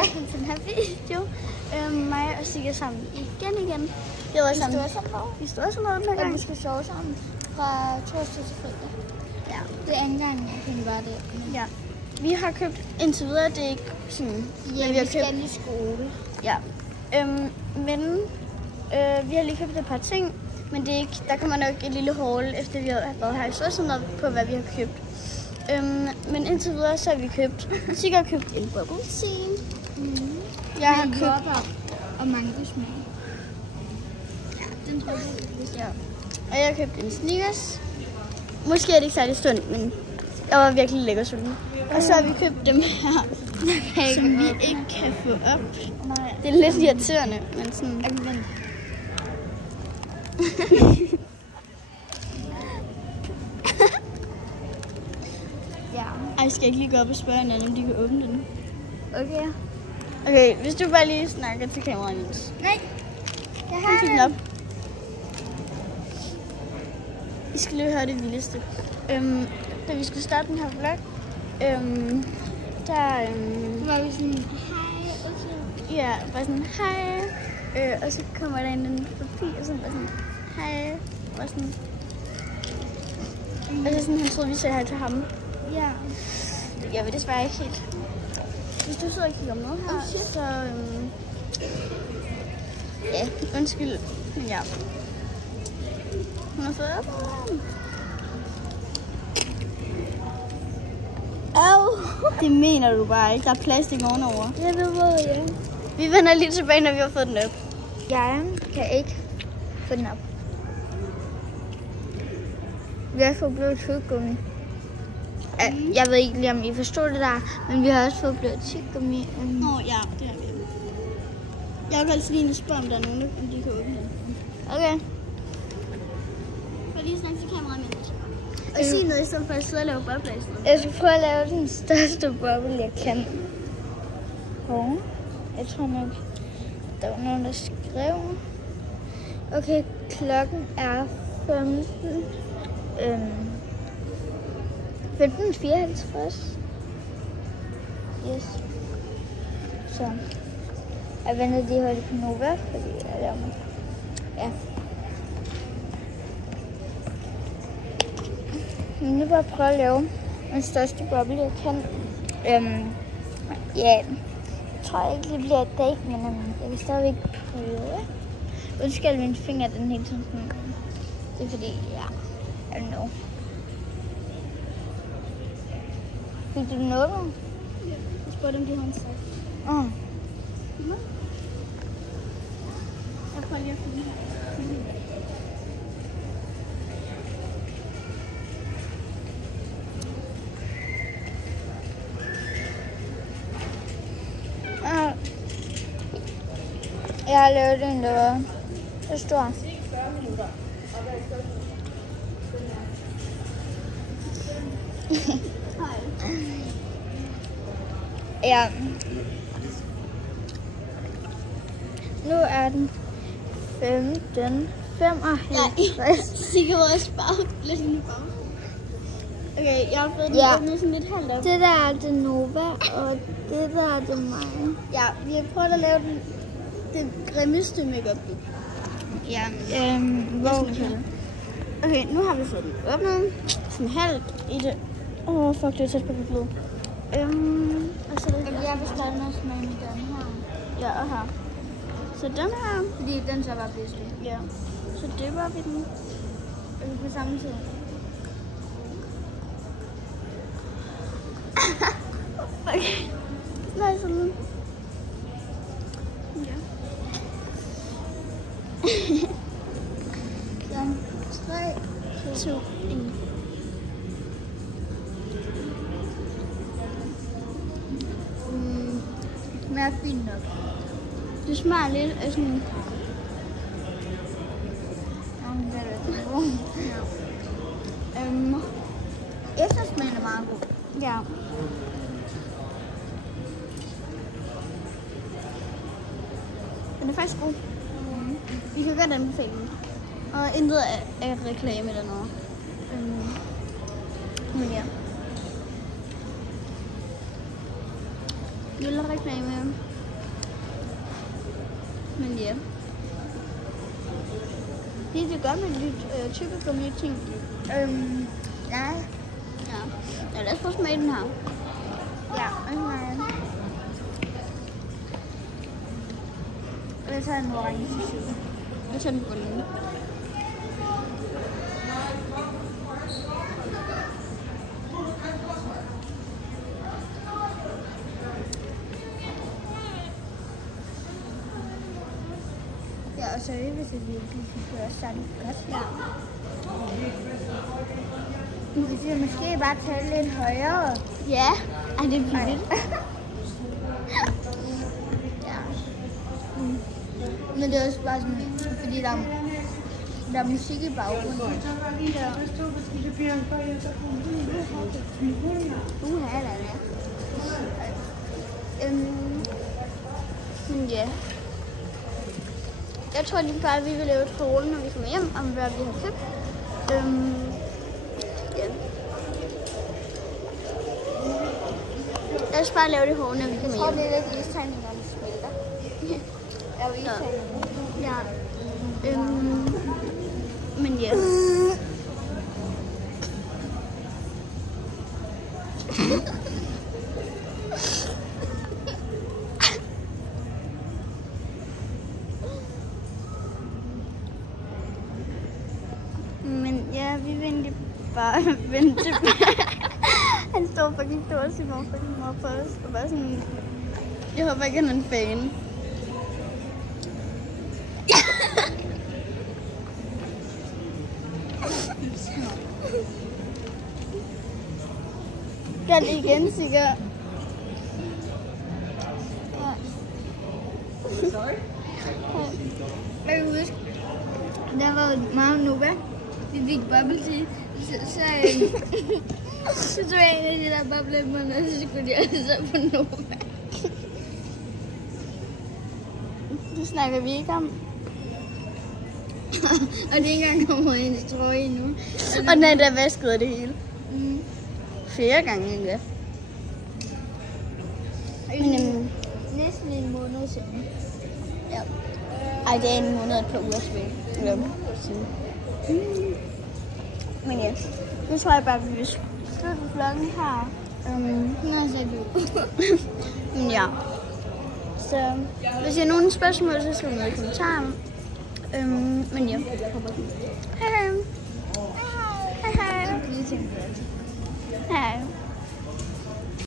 velkommen til den her video. Mig og Sigge sammen igen. Vi var sammen. Vi står sådan noget den her gang. Og vi skal sove sammen fra torsdag til fredag. Ja. Det er anden gang, jeg kan bare det. Ja. Vi har købt indtil videre, det er ikke sådan... Ja, men vi skal i skole. Ja. Men vi har lige købt et par ting, men det er ikke, der kommer nok et lille haul, efter vi har været her i Storcenteret på, hvad vi har købt. Men indtil videre, så har vi købt... Sigge har købt en bubble tea. Jeg har købt... og mangosmag. Ja, den tror jeg, ja. Og jeg har købt en Snickers. Måske er det ikke særlig stund, men jeg var virkelig lækker sulten. Og så har vi købt dem her, som vi ikke kan få op. Nej. Det er lidt irriterende, men sådan... Ja. Ej, skal jeg ikke lige gå op og spørge hinanden, om de kan åbne den? Okay. Okay, hvis du bare lige snakker til kameraet, Niels. Nej. Jeg Kom, har kig den den. op. I skal lige høre det vildeste. Da vi skulle starte den her vlog, Var vi sådan, hej, og så... ja, bare sådan, hej. Og så kommer der en forbi, og så bare sådan, hej. Og sådan. Og så sådan, han troede, vi sagde hej til ham. Ja. Jeg ved desværre ikke helt. Hvis du sidder og kigger med her, så... ja, undskyld. Men ja. Hun har fået op. Au. Det mener du bare ikke. Der er plastik ovenover. Jeg ved hvor, ja. Vi vender lige tilbage, når vi har fået den op. Jeg kan ikke få den op. Vi har fået blødt tyggegummi. Jeg ved ikke lige, om I forstår det der, men vi har også fået blødt tyggegummi. Nå ja, det har vi. Jeg vil godt lige spørge, om der er nogen, om de kan åbne den. Okay. Prøv lige at snakke til kameraet, Niels. Og sige noget i stedet for at sidde og lave bobler i stedet. Jeg skal prøve at lave den største boble, jeg kan. Jeg tror nok, der var nogen, der skrev. Okay, klokken er 15:54. Yes. Så jeg venter lige hurtigt på Nova, fordi jeg laver mig. Ja. Men nu bare prøve at lave den største boble, jeg kan. Ja, jeg tror ikke, det bliver i dag, men jeg kan stadigvæk prøve. Undskyld min finger, den helt sådan. Det er fordi, ja, I don't know. Fik du den åbnet? Ja. Jeg spurgte, om de havde en sag. Jeg prøver lige at finde her. Jeg har lavet en, der var så stor. Ja. Nu er den 15:55. Sigge var også bare lidt inde i bag. Okay, jeg har fået den åbnet sådan lidt halvt op. Det der er det Nova, og det der er det mig. Ja, vi har prøvet at lave den grimmeste makeup. Ja, hvor Okay, nu har vi fået den åbnet. Sådan halvt i det. Fuck, det er tæt på papiret. Og så er det her. jeg vil starte med at smage med den her. Ja, og her. Så den her. Fordi den så var bedst. Ja. Så dipper vi den. På samme tid. Okay. Nej, sådan. Ja. Den 3, 2, 1. Smager fint nok. Det smager lidt af sådan... Eftersmagen er meget god. Ja. Den er faktisk god. Vi kan godt anbefale den. Og intet af reklame eller noget. Men ja. Lille reklame. Men ja. Det er godt med lidt typical meeting. Ja. Ja. Ja, lad os prøve at smage den her. Ja, jeg tager en orange sugar. Jeg tager den på den. Ja, og så hvis det virkelig fører sådan godt. Ja. Vi skal måske bare tage lidt højere. Ja, ej, det er billigt. Ja. Men det er også bare sådan, fordi der er musik i baggrunden. Ja. Her er det. Men ja. Jeg tror lige bare, at vi vil lave et haul, når vi kommer hjem, om hvad vi har købt. Ja. Lad os bare lave det haul, når vi kommer hjem. Jeg tror, det er lidt istegningerne smelter. Ja, jo istegningerne. Ja. Men ja. Men ja, vi venter bare vente. Han står fucking stor og siger fucking mor på os. Og bare sådan, jeg håber ikke, han er en fan. Gør det igen, sikkert. Jeg kan huske, der var meget Nova. Vi fik bubble tea. Så tog jeg en af de der bubble-måneder, og så skulle de også på Nova. Det snakker vi ikke om. Og det er ikke engang kommet ind i trøje endnu. Og den er der vasket det hele. Flere gange endda. Men næsten en måned siden. ja. Ej, det er en måned et par uger siden. Men ja, nu tror jeg bare, at vi vil slutte vloggen her. Men ja. Så hvis I har nogle spørgsmål, så skriv noget i kommentaren. Men ja. Hej hej. Hej hej. Hej.